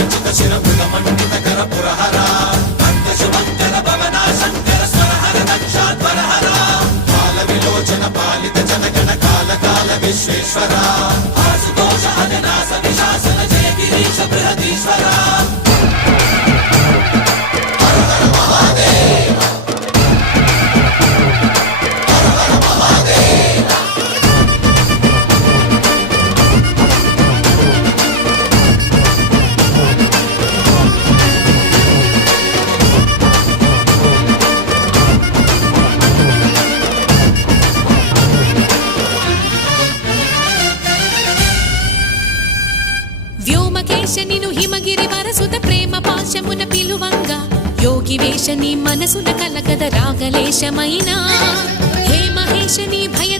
విరాజిత శిరముల మండిత కర పురహర భక్త శుభంకర భవనా శంకర స్వరహర దక్షాధ్వరహర బాల విలోచన పాలిత జనగణ కాల కాల విశ్వేశ్వర ఆశుతోష హరినాశ విశాసన జయ గిరీశ బృహదీశ్వర హర హర మహాదేవ హర హర మహాదేవ వ్యోమకేశనిను హిమగిరి వరసుత ప్రేమ పాశమున పిలువంగా యోగి వేషని మనసున కలకద రాగలేశమైనా హే మహేశని భయద